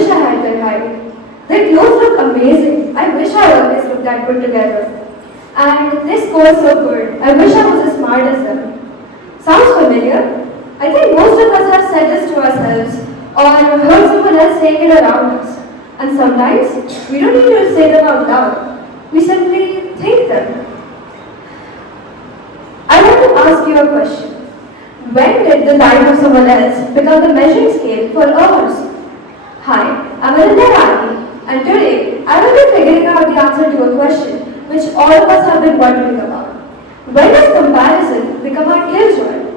wish I had that height. Their clothes look amazing. I wish I always looked that good together. And they score so good. I wish I was as smart as them. Sounds familiar? I think most of us have said this to ourselves or heard someone else saying it around us. And sometimes we don't need to say them out loud. We simply think them. I want to ask you a question. When did the life of someone else become the measuring scale for ours? Hi, I'm Ananya Rathi, and today I will be figuring out the answer to a question which all of us have been wondering about. When does comparison become our killjoy?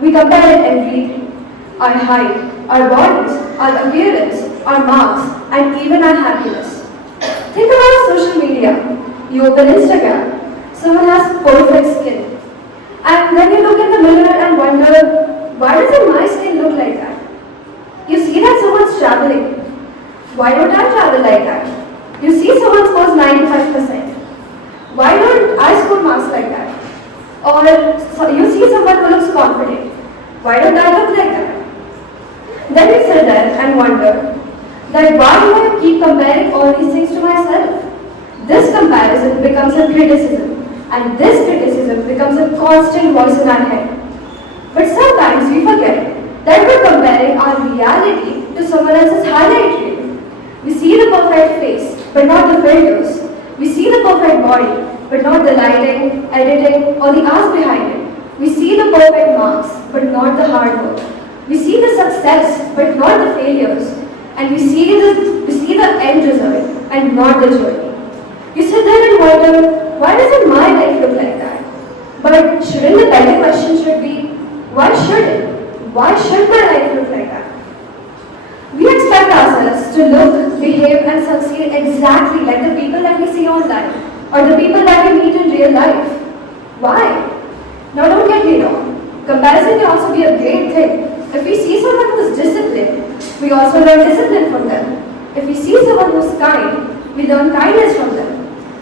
We compare everything. Our height, our bodies, our appearance, our marks, and even our happiness. Think about social media. You open Instagram, someone has perfect skin. And then you look in the mirror and wonder, why doesn't my skin look like that? You see that someone's traveling. Why don't I travel like that? You see someone scores 95%. Why don't I score marks like that? Or you see someone who looks confident. Why don't I look like that? Then you sit there and wonder that why do I keep comparing all these things to myself? This comparison becomes a criticism, and this criticism becomes a constant voice in our head. But sometimes we forget that we're comparing our reality to someone else's highlight reel. We see the perfect face, but not the filters. We see the perfect body, but not the lighting, editing, or the hours behind it. We see the perfect marks, but not the hard work. We see the success, but not the failures. And we see the end result, and not the journey. You sit there and wonder, why doesn't my life look like that? But shouldn't the better question should be, why should it? Why should my life look like that? We expect ourselves to look, behave, and succeed exactly like the people that we see online, or the people that we meet in real life. Why? Now don't get me wrong. Comparison can also be a great thing. If we see someone who is disciplined, we also learn discipline from them. If we see someone who is kind, we learn kindness from them.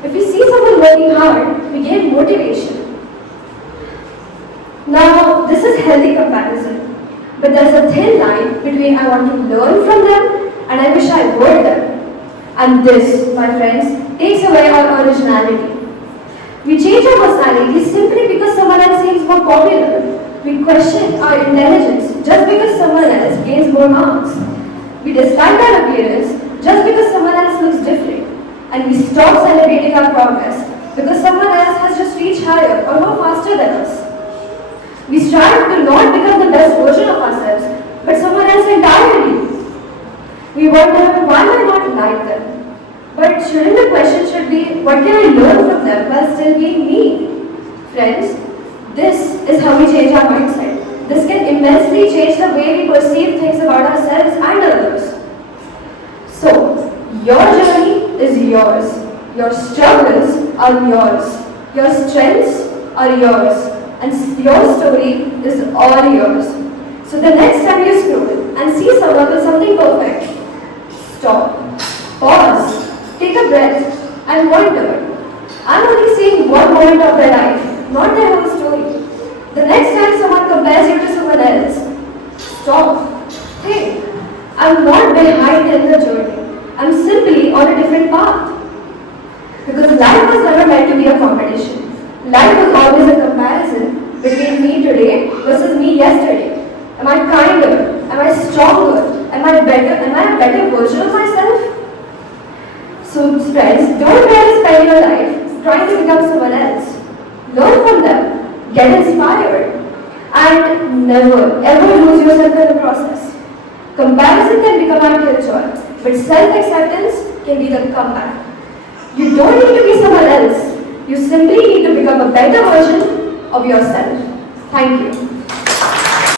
If we see someone working hard, we gain motivation. Now, this is healthy comparison. But there's a thin line between I want to learn from them and I wish I were them. And this, my friends, takes away our originality. We change our personality simply because someone else seems more popular. We question our intelligence just because someone else gains more marks. We dislike our appearance just because someone else looks different. And we stop celebrating our progress because someone else has just reached higher or more faster than us. We strive to not become the best version of ourselves, but someone else entirely. We wonder, why am I not like them? But shouldn't the question should be, what can I learn from them while still being me? Friends, this is how we change our mindset. This can immensely change the way we perceive things about ourselves and others. So, your journey is yours. Your struggles are yours. Your strengths are yours. And your story is all yours. So the next time you scroll and see someone with something perfect, stop, pause, take a breath, and wonder, I'm only seeing one moment of their life, not their whole story. The next time someone compares you to someone else, stop, think, I'm not behind in the journey. I'm simply on a different path. Because life was never meant to be a competition. Life was always a comparison between me today versus me yesterday. Am I kinder? Am I stronger? Am I better? Am I a better version of myself? So friends, don't try to spend your life trying to become someone else. Learn from them, get inspired, and never ever lose yourself in the process. Comparison can become our killjoy, but self-acceptance can be the comeback. You don't need to be someone else. You simply need to become a better version of yourself. Thank you.